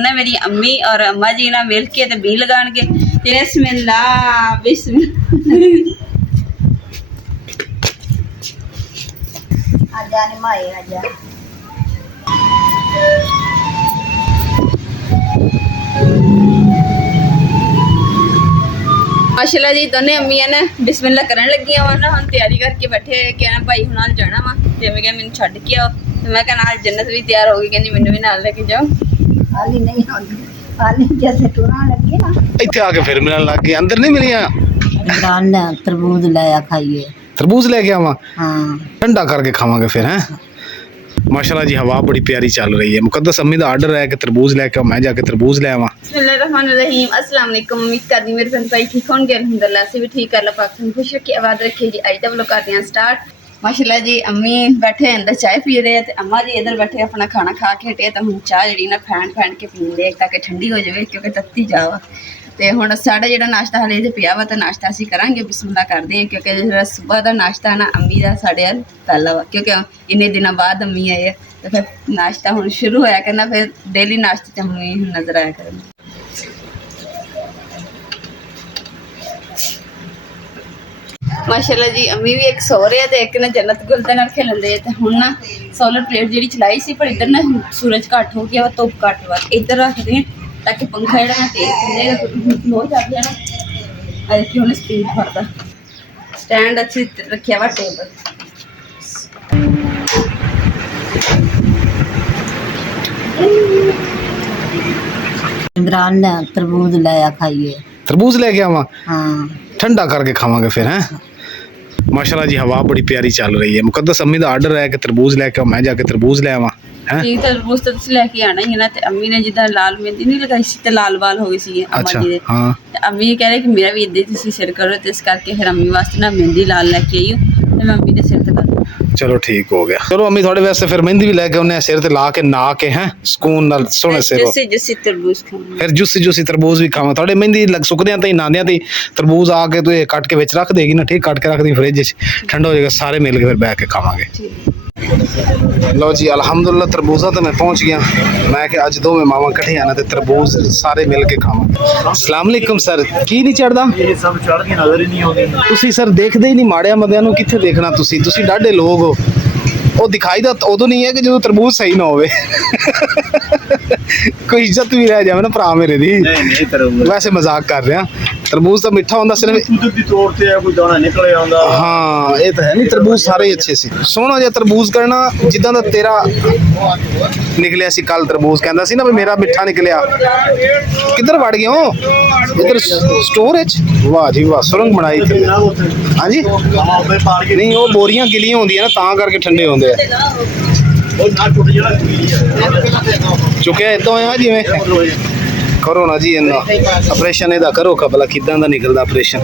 ना मेरी अम्मी और अम्मा जी ना मिल के ते बी लगान के बिस्मिल्लाह बिस्मिल्लाह आजा निमाए आजा माशाल्लाह जी दोनों अम्मियां ने बिस्मिल्लाह करन लगियां वा ना हम तैयारी करके बैठे कहना भाई हुण नाल जाना वा ते मैं कहा मैनूं छड्ड के आओ ते मैं कहा नाल जन्नत भी तैयार हो गई कहंदी मैनूं भी नाल लेके जाओ हाली नहीं होगी हाली जैसे टूरा लगी ना ਇੱਥੇ ਆ ਕੇ ਫਿਰ ਮਿਲਣ ਲੱਗ ਗਏ ਅੰਦਰ ਨਹੀਂ ਮਿਲੀਆਂ इमरान ने तरबूज लाया खाइए ਤਰਬੂਜ ਲੈ ਕੇ ਆਵਾਂ हाँ ठंडा करके खावांगे फिर हैं माशाल्लाह जी हवा बड़ी प्यारी चल रही है मुकद्दस अम्मी का आर्डर है कि तरबूज लेके मैं जाके तरबूज ले आवां बिस्मिल्लाहिर्रहमानिर्रहीम अस्सलाम वालेकुम उम्मीद करदी मेरे फ्रेंड भाई ठीक होंगे अल्हम्दुलिल्लाह से भी ठीक अल्लाह पाक से खुश रखे आबाद रखे जी आज दा व्लॉग करते हैं स्टार्ट माशाल्लाह जी अम्मी बैठे अंदर चाय पी रहे हैं ते अम्मा जी इधर बैठे अपना खाना खा के हटे तो हम चाय जी ना फैन के पींदे ताकि ठंडी हो जाए क्योंकि तत्ती जावा ਤੇ ਹੁਣ ਸਾਡਾ ਜਿਹੜਾ ਨਾਸ਼ਤਾ ਹਲੇ ਜੇ ਪਿਆ ਵਾ ਤਾਂ ਨਾਸ਼ਤਾ ਅਸੀਂ ਕਰਾਂਗੇ ਬਿਸਮਿਲ੍ਲਾ ਕਰਦੇ ਹਾਂ ਕਿਉਂਕਿ ਜਿਹੜਾ ਸਵੇਰ ਦਾ ਨਾਸ਼ਤਾ ਨਾ ਅੰਮੀ ਦਾ ਸਾਡੇ ਵੱਲ ਪਹਿਲਾ ਵਾ ਕਿਉਂਕਿ ਇੰਨੇ ਦਿਨਾਂ ਬਾਅਦ ਅੰਮੀ ਆਏ ਆ ਤੇ ਫਿਰ ਨਾਸ਼ਤਾ ਹੁਣ ਸ਼ੁਰੂ ਹੋਇਆ ਕਰਨਾ ਫਿਰ ਡੇਲੀ ਨਾਸ਼ਤੇ 'ਚ ਅੰਮੀ ਨਜ਼ਰ ਆਇਆ ਕਰਨ ਮਾਸ਼ਾਅੱਲਾ ਜੀ ਅੰਮੀ ਵੀ ਇੱਕ ਸੋ ਰਿਹਾ ਤੇ ਇੱਕ ਨਾ ਜੰਨਤ ਗੁਲ ਦੇ ਨਾਲ ਖੇਲਦੇ ਤੇ ਹੁਣ ਨਾ ਸੋਲਰ ਪਲੇਟ ਜਿਹੜੀ ਚਲਾਈ ਸੀ ਪਰ ਇੱਧਰ ਨਾ ਸੂਰਜ ਘੱਟ ਹੋ ਗਿਆ ਵਾ ਧੁੱਪ ਘੱਟ ਵਾ ਇੱਧਰ ਰੱਖਦੇ ਹਾਂ ताकि पंखा जो तेज चलेगा लो जाते हैं ना अरे क्यों स्पीड फटता स्टैंड अच्छी रखा हुआ टेबल इमरान ने तरबूज लाया खाइए तरबूज लेके आवां हाँ ठंडा करके खावांगे फिर हैं माशाल्लाह जी हवा बड़ी प्यारी चल रही है मुकद्दस अम्मी का आर्डर है कि तरबूज लेके मैं जाके तरबूज ले आवां ठीक तरबूज तो तुसीं लेके आना ही है ना ते अम्मी ने जिदा लाल मेहंदी नहीं लगाई सी ते लाल बाल हो गए सी अम्मा जी दे हाँ ते अम्मी कह रहे कि मेरा भी इद्दे तुसीं सिर करो ते इस करके फिर अम्मी वास्ते ना मेहंदी लाल लेके आई हो ते मैं अम्मी दे सिर ते कर चलो ठीक हो गया चलो अम्मी थोड़े वास्ते फिर मेहंदी भी लेके उन्हें सिर ते ला के नहा के हैं सुकून नाल सोने सिर जैसे तरबूज खाऊंगी फिर जुसी तरबूज भी खावा थोड़े मेहंदी लग सुकदियां ते नांदियां ते तरबूज आके तो ये कट के विच रख देगी ना ठीक कट के रख दी फ्रिज ठंडा हो जाएगा सारे मिल के फिर बैठ के खावांगे लो जी अल्हम्दुलिल्लाह तरबूजा तो मैं पहुंच गया मैं कि अज दो मावा कट्ठे आना ते तरबूज सारे मिल के खावांगे अस्सलाम वालेकुम सर की नहीं चढ़दा ਇਹ ਸਭ ਚੜ੍ਹਦੀਆਂ ਨਜ਼ਰ ਹੀ ਨਹੀਂ ਆਉਂਦੀ ਤੁਸੀਂ ਸਰ ਦੇਖਦੇ ਹੀ ਨਹੀਂ ਮਾੜਿਆਂ ਬੰਦਿਆਂ ਨੂੰ ਕਿੱਥੇ ਦੇਖਣਾ ਤੁਸੀਂ ਡਾਢੇ ਲੋਕ ਹੋ ਉਹ ਦਿਖਾਈ ਦਾ ਉਦੋਂ ਨਹੀਂ ਹੈ ਕਿ ਜਦੋਂ ਤਰਬੂਜ ਸਹੀ ਨਾ ਹੋਵੇ ਕੋਈ ਇੱਜ਼ਤ ਵੀ ਰਹਿ ਜਾਵੇ ਨਾ ਭਰਾ ਮੇਰੇ ਦੀ ਨਹੀਂ ਤਰਬੂਜ ਵੈਸੇ ਮਜ਼ਾਕ ਕਰ ਰਿਹਾ ਤਰਬੂਜ ਤਾਂ ਮਿੱਠਾ ਹੁੰਦਾ ਸਿਰਫ ਕੁਦਰਤੀ ਤੌਰ ਤੇ ਆ ਕੋਈ ਦਾਣਾ ਨਿਕਲੇ ਆਉਂਦਾ ਹਾਂ ਇਹ ਤਾਂ ਹੈ ਨਹੀਂ ਤਰਬੂਜ ਸਾਰੇ ਹੀ ਅੱਛੇ ਸੀ ਸੋਹਣਾ ਜਿਹਾ ਤਰਬੂਜ ਕਰਨਾ ਜਿੱਦਾਂ ਦਾ ਤੇਰਾ ਨਿਕਲਿਆ ਸੀ ਕੱਲ ਤਰਬੂਜ ਕਹਿੰਦਾ ਸੀ ਨਾ ਵੀ ਮੇਰਾ ਮਿੱਠਾ ਨਿਕਲਿਆ ਕਿੱਧਰ ਵੜ ਗਏ ਹੋ ਇੱਧਰ ਸਟੋਰੇਜ ਵਾਹ ਜੀ ਵਾਹ ਸੁਰੰਗ ਬਣਾਈ ਤੇ ਹਾਂਜੀ ਨਹੀਂ ਉਹ ਬੋਰੀਆਂ ਗਿਲੀਆਂ ਹੁੰਦੀਆਂ ਨਾ ਤਾਂ ਕਰਕੇ ਠੰਡੇ ਹੁੰਦੇ ਆ ਉਹ ਨਾ ਟੁੱਟ ਜਿਹੜਾ ਚੁੱਕਿਆ ਇਦਾਂ ਹੋਇਆ ਜਿਵੇਂ ਕਰੋ ਨਾ ਜੀ ਇਹਨਾਂ ਆਪਰੇਸ਼ਨ ਇਹਦਾ ਕਰੋ ਭਲਾ ਕਿੱਦਾਂ ਦਾ ਨਿਕਲਦਾ ਆਪਰੇਸ਼ਨ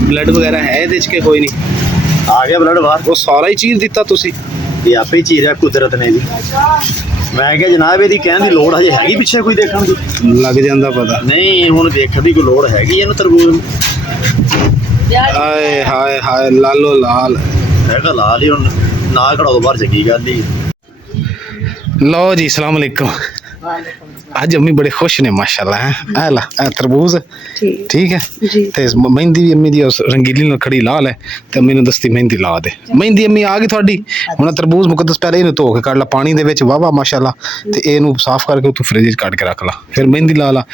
ਬਲੱਡ ਵਗੈਰਾ ਹੈ ਇਹਦੇ ਚ ਕਿ ਕੋਈ ਨਹੀਂ ਆ ਗਿਆ ਬਲੱਡ ਬਾਹਰ ਉਹ ਸਾਰਾ ਹੀ ਚੀਜ਼ ਦਿੱਤਾ ਤੁਸੀਂ ਇਹ ਆਪੇ ਚੀਰਿਆ ਕੁਦਰਤ ਨੇ ਜੀ ਮੈਂ ਕਿਹਾ ਜਨਾਬ ਇਹਦੀ ਕਹਿਣ ਦੀ ਲੋੜ ਹਜੇ ਹੈਗੀ ਪਿੱਛੇ ਕੋਈ ਦੇਖਣ ਦੀ ਲੱਗ ਜਾਂਦਾ ਪਤਾ ਨਹੀਂ ਹੁਣ ਦੇਖਣ ਦੀ ਕੋਈ ਲੋੜ ਹੈਗੀ ਇਹਨੂੰ ਤਰਬੂਜ ਨੂੰ ਹਾਏ ਹਾਏ ਹਾਏ ਲਾਲੋ ਲਾਲ ਹੈਗਾ ਲਾ ਲਈ ਹੁਣ ਨਾ ਘੜਾਓ ਬਾਹਰ ਚੰਗੀ ਗੱਲ ਹੀ ਲਓ ਜੀ अस्सलाम वालेकुम ਅੱਜ ਅਮੀ ਬੜੇ ਖੁਸ਼ ਨੇ ਮਾਸ਼ਾਅੱਲਾ ਹੈ ਆ ਲਾ ਇਹ ਤਰਬੂਜ਼ ਠੀਕ ਹੈ ਤੇ ਮਹਿੰਦੀ ਵੀ ਅਮੀ ਦੀ ਉਸ ਰੰਗੀਲੀ ਨਾਲ ਖੜੀ ਲਾਲ ਹੈ ਤੇ ਅਮੀ ਨੂੰ ਦਸਤੀ ਮਹਿੰਦੀ ਲਾ ਦੇ ਮਹਿੰਦੀ ਅਮੀ ਆ ਗਈ ਤੁਹਾਡੀ ਹੁਣ ਤਰਬੂਜ਼ ਮੁਕੱਦਸ ਪਹਿਲੇ ਇਹਨੂੰ ਧੋ ਕੇ ਕੱਢ ਲਾ ਪਾਣੀ ਦੇ ਵਿੱਚ ਵਾਵਾ ਮਾਸ਼ਾਅੱਲਾ ਤੇ ਇਹਨੂੰ ਸਾਫ਼ ਕਰਕੇ ਤੂੰ ਫ੍ਰਿਜ 'ਚ ਕੱਢ ਕੇ ਰੱਖ ਲਾ ਫਿਰ ਮਹਿੰਦੀ ਲਾ ਲਾ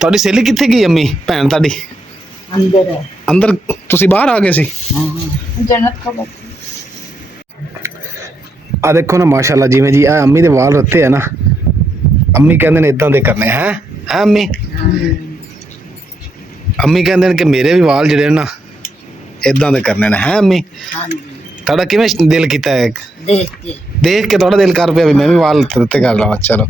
ਤੁਹਾਡੀ ਸਹੇਲੀ ਕਿੱਥੇ ਗਈ ਅਮੀ ਭੈਣ ਤੁਹਾਡੀ अंदर है ਅੰਦਰ ਤੁਸੀਂ ਬਾਹਰ ਆ ਗਏ ਸੀ जन्नत का ਆ ਦੇਖੋ ਨਾ ਮਾਸ਼ਾਅੱਲਾ ਜਿਵੇਂ ਜੀ ਆ ਅੰਮੀ ਦੇ ਵਾਲ ਰੱਤੇ ਆ ਨਾ ਅੰਮੀ ਕਹਿੰਦੇ ਨੇ ਇਦਾਂ ਦੇ ਕਰਨੇ ਹੈ ਅੰਮੀ ਅੰਮੀ ਕਹਿੰਦੇ ਨੇ ਕਿ ਮੇਰੇ ਵੀ ਵਾਲ ਜਿਹੜੇ ਨਾ ਇਦਾਂ ਦੇ ਕਰਨੇ ਨੇ ਹੈ ਅੰਮੀ ਤੁਹਾਡਾ ਕਿਵੇਂ ਦਿਲ ਕੀਤਾ ਹੈ ਦੇਖ ਕੇ ਤੁਹਾਡਾ ਦਿਲ ਕਰ ਪਿਆ ਵੀ ਮੈਂ ਵੀ ਵਾਲ ਰੱਤੇ ਕਰ ਲਵਾਂ ਚਲੋ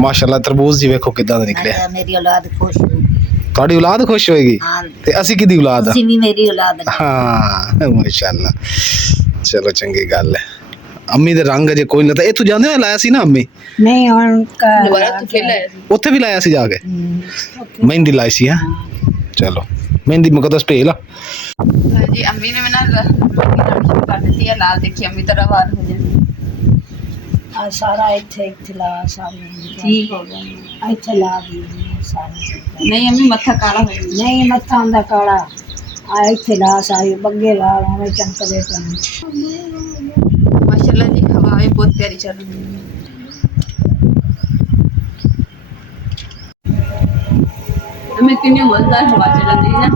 ਮਾਸ਼ਾਅੱਲਾ ਤਰਬੂਜ਼ ਜੀ ਵੇਖੋ ਕਿੱਦਾਂ ਦਾ ਨਿਕਲਿਆ मेरी औलाद खुश होगी ਤੁਹਾਡੀ ਔਲਾਦ ਖੁਸ਼ ਹੋਏਗੀ ਤੇ ਅਸੀਂ ਕਿਹਦੀ ਔਲਾਦ ਆ तुसी भी मेरी औलाद है ਹਾਂ ਮਾਸ਼ਾਅੱਲਾ ਚਲੋ ਚੰਗੀ ਗੱਲ ਹੈ ਅੰਮੀ ਦੇ ਰੰਗ ਅਜੇ ਕੋਈ ਨਹੀਂ ਤਾਂ ਇਹ ਤੂੰ ਜਾਂਦੇ ਹੋਏ ਲਾਇਆ ਸੀ ਨਾ ਅੰਮੀ नहीं उनका दोबारा तो फिर लाया ਉੱਥੇ ਵੀ ਲਾਇਆ ਸੀ ਜਾ ਕੇ ਮਹਿੰਦੀ ਲਾਈ ਸੀ ਹਾਂ ਚਲੋ ਮਹਿੰਦੀ ਮੁਕੱਦਸ ਭੇਜ ਲਾ जी अम्मी ने मैंने शुरू कर दी है लाल देखी अम्मी तरह वाल हो जाए ਆ ਸਾਰਾ ਇੱਥੇ ਲਾ ਸਾਰੇ ਠੀਕ ਹੋ ਗਿਆ। ਇੱਥੇ ਲਾ ਦੀ ਸਾਰੇ ਨਹੀਂ ਅੰਮੀ ਮੱਥਾ ਕਾਲਾ ਹੋ ਜਾਂਦਾ। ਨਹੀਂ ਮੱਥਾ ਹੁੰਦਾ ਕਾਲਾ ਆ ਇੱਥੇ ਲਾ ਸਾਰੇ ਬੱਗੇ ਲਾ ਐਵੇਂ ਚਮਕਦੇ ਪਏ ਮਾਸ਼ਾਅੱਲਾ ਜੀ ਹਵਾ ਵੀ ਬਹੁਤ ਪਿਆਰੀ ਚੱਲ ਰਹੀ ਹੈ। मैं कितनी मजेदार हवा चल रही है ना,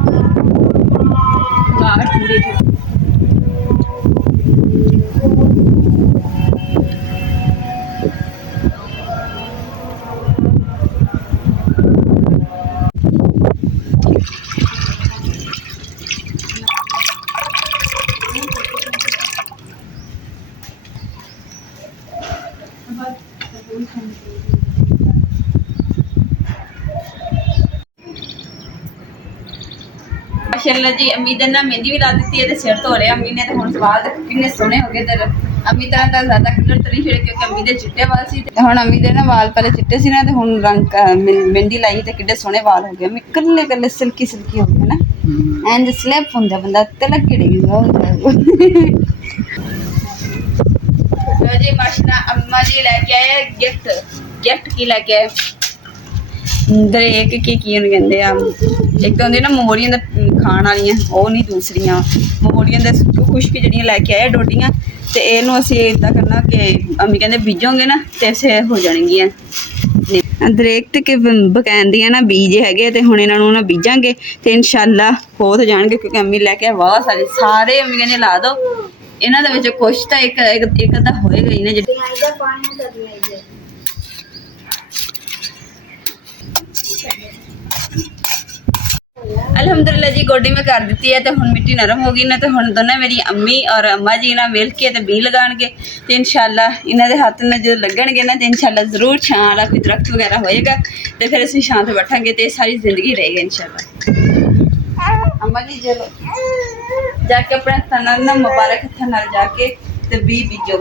हवा ठंडी थी। माशाअल्लाह जी अम्मी ने ना मेहंदी भी ला दी है, सिर धो रहे अम्मी ने। तो हुण वाल कितने सोहने हो गए। तेरे अम्मी तरह तो ज्यादा कलर तो नहीं छड़े क्योंकि अम्मी दे चिट्टे वाल सी। हुण अम्मी दे ना वाल पहले चिट्टे सी ना, ते हुण रंग मेहंदी लाई ते किड्डे सोहने वाल हो गए। अम्मी कल्ले कल्ले सिल्की सिल्की हो गए ना, एंड स्लैप हुंदा बंदा तिलक किड़ेगी। जी माशाअल्लाह अम्मा जी लेके आए गिफ्ट। गिफ्ट की लेके आए दरेक की कहते हैं, एक तो होंगे ना मोमोड़ियां खाण वालियां, वो नहीं दूसरियां मोमोड़ियां खुश्क जड़ियां लैके आए डोडियां। तो इनू असीं इदां करना कि अम्मी कहते बीजोगे ना तो इसे हो जाएगियां दरेक के बकैंदियां ना बीज है। तो हुण इन्हां नूं ना बीजांगे तो इंशाअल्लाह हो तो जाणगे क्योंकि अम्मी लैके वाह सारे अम्मी कहते ला दो। इन्हां दे विच कुछ तो एक अद्धा होएगा ही ना। अल्हम्दुलिल्लाह जी गोडी में कर दी है। तो हुण मिट्टी नरम हो गई ना, तो हुण दोनों मेरी अम्मी और अम्मा जी ना मिल के बी लगाएंगे। तो इंशाअल्लाह इन्हां दे हत्थ में जो लगणगे ना तो इंशाअल्लाह जरूर छां वाला कोई दरख्त वगैरह होएगा। तो फिर असीं छां ते बैठांगे तो सारी जिंदगी रहेगी इंशाअल्लाह। अम्मा जी चलो जाके अपने हत्थां नाल ना मुबारक हत्थां नाल जाके ते बी बीजो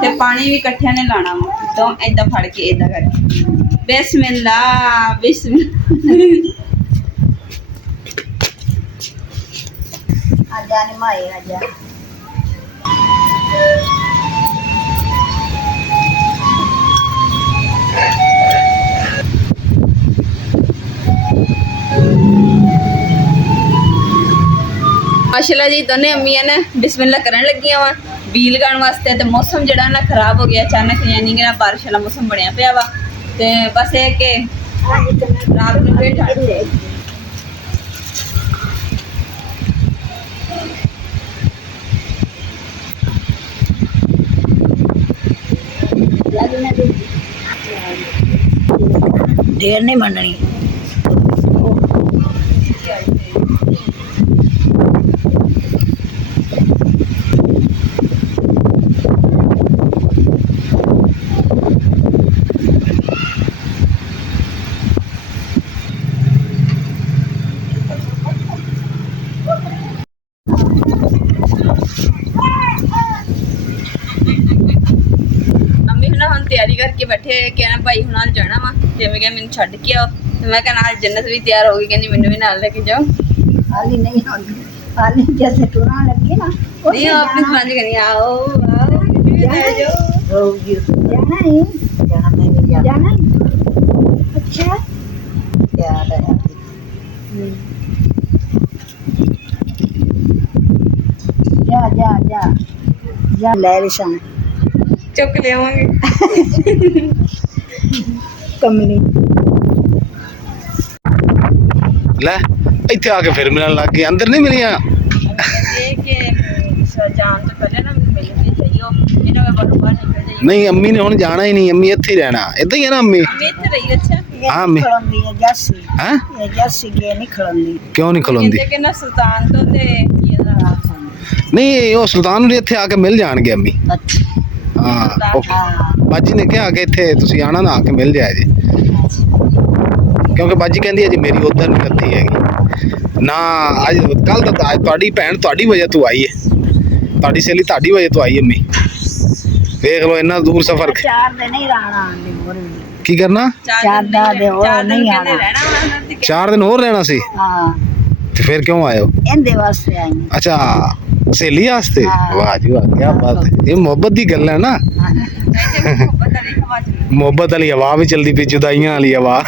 ते पानी भी इकट्ठे ने लाना। तो इदां फड़ के इदां करके बिस्मिल्लाह बिस्मिल्लाह। आजा निमाए आजा माशाअल्लाह जी दोनों अम्मियां ने बिस्मिल्लाह करन लगियां वा बी लगाने वास्ते। तो मौसम जड़ा ना खराब हो गया अचानक, यानी कि ना बारिश वाला मौसम बनया पिया वा। ते बस ये कि रात में फिर ठंड है। देर नहीं मननी। तैयारी करके बैठे कहना भाई हुण नाल जाना वा। ते मैं क्या मैनूं छड्ड के आओ। ते मैं कहा नाल जन्नत भी तैयार हो गई, कहंदी मैनूं भी नाल लेके जाओ। हाली नहीं होगी, हाली जैसे टूरा लगे ना नहीं अपनी समझ करी आओ आओ ले जाओ। होगी जाना ही जाना ही। अच्छा याद है जा जा जा जा ले रिशान चुक ले आवांगे कमली ਲੈ ਇੱਥੇ ਆ ਕੇ ਫਿਰ ਮਿਲਣ ਲੱਗ ਗਏ। ਅੰਦਰ ਨਹੀਂ ਮਿਲੀਆਂ। जान तो पहले ना मिलनी चाहिए इन्हें मैं बार निकल जाइए। नहीं अम्मी ने हुण जाना ही नहीं, अम्मी ਇੱਥੇ ही रहना। इदां ही है ना अम्मी? अम्मी ਇੱਥੇ ਰਹੀ। अच्छा हाँ अम्मी खलोंदी है जैसी हैं ये जैसी के नहीं खलोंदी। क्यों नहीं खलोंदी? कहते कि ना सुल्तान तो ते ये नहीं ਉਹ ਸੁਲਤਾਨ ਨੂੰ ਇੱਥੇ ਆ ਕੇ ਮਿਲ ਜਾਣਗੇ ਅਮੀ। अच्छा ਹਾਂ ਉਹ हाँ ਬਾਜੀ ਨੇ ਕਿਹਾ ਕਿ ਇੱਥੇ ਤੁਸੀਂ ਆਣਾ ਨਾ ਆ ਕੇ ਮਿਲ ਜਾਇਆ ਜੀ, ਕਿਉਂਕਿ ਬਾਜੀ ਕਹਿੰਦੀ ਹੈ ਜੀ ਮੇਰੀ ਉਧਰ ਨਹੀਂ ਲੱਤੀ ਹੈਗੀ ਨਾ। ਅੱਜ ਕੱਲ ਤਾਂ ਅੱਜ ਤੁਹਾਡੀ ਭੈਣ ਤੁਹਾਡੀ ਵਜ੍ਹਾ ਤੋਂ ਆਈ ਹੈ, ਤੁਹਾਡੀ ਸਹੇਲੀ ਤੁਹਾਡੀ ਵਜ੍ਹਾ ਤੋਂ ਆਈ ਅਮੀ। ਵੇਖ ਲਓ ਇੰਨਾ ਦੂਰ ਸਫ਼ਰ 4 दिन नहीं रहना और ਕੀ ਕਰਨਾ? 4 दिन और नहीं आना। 4 ਦਿਨ ਹੋਰ ਰਹਿਣਾ ਸੀ हाँ ਤੇ ਫਿਰ ਕਿਉਂ ਆਏ ਹੋ? इंदे वास्ते आई ਅੱਛਾ ਸਹੇਲੀ ਵਾਸਤੇ? ਹਾਂ। ਵਾਹ ਜੀ ਵਾਹ, ਕੀ ਬਾਤ ਹੈ। ਇਹ ਮੁਹੱਬਤ ਦੀ ਗੱਲ ਹੈ ਨਾ। ਮੁਹੱਬਤ ਵਾਲੀ ਹਵਾ ਵੀ ਚਲਦੀ ਪਈ, ਜੁਦਾਈਆਂ ਵਾਲੀ ਹਵਾ।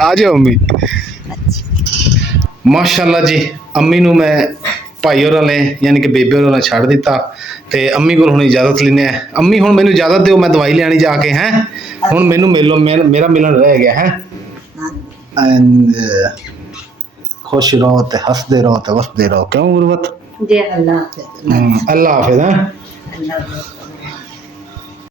ਆ ਜਾਓ ਅੰਮੀ। ਮਾਸ਼ਾਅੱਲਾ ਜੀ, ਅੰਮੀ ਨੂੰ ਮੈਂ ਭਾਈ ਹੋਰਾਂ ਨੇ ਯਾਨੀ ਕਿ ਬੇਬੇ ਹੋਰਾਂ ਨੇ ਛੱਡ ਦਿੱਤਾ ਤੇ ਅੰਮੀ ਕੋਲ ਹੁਣ ਇਜਾਜ਼ਤ ਲੈਨੇ ਆ। ਅੰਮੀ ਹੁਣ ਮੈਨੂੰ ਇਜਾਜ਼ਤ ਦਿਓ, ਮੈਂ ਦਵਾਈ ਲੈਣੀ ਜਾ ਕੇ। ਹੈ ਹੁਣ ਮੈਨੂੰ ਮਿਲੋ, ਮੇਰਾ ਮਿਲਣ ਰਹਿ ਗਿਆ ਹੈ। ਐਂਡ खुश रहो ते हंसते रहो ते वसते रहो। क्यों गुरबत? जी अल्लाह हाफिज़। अल्लाह हाफिज़। अल्लाह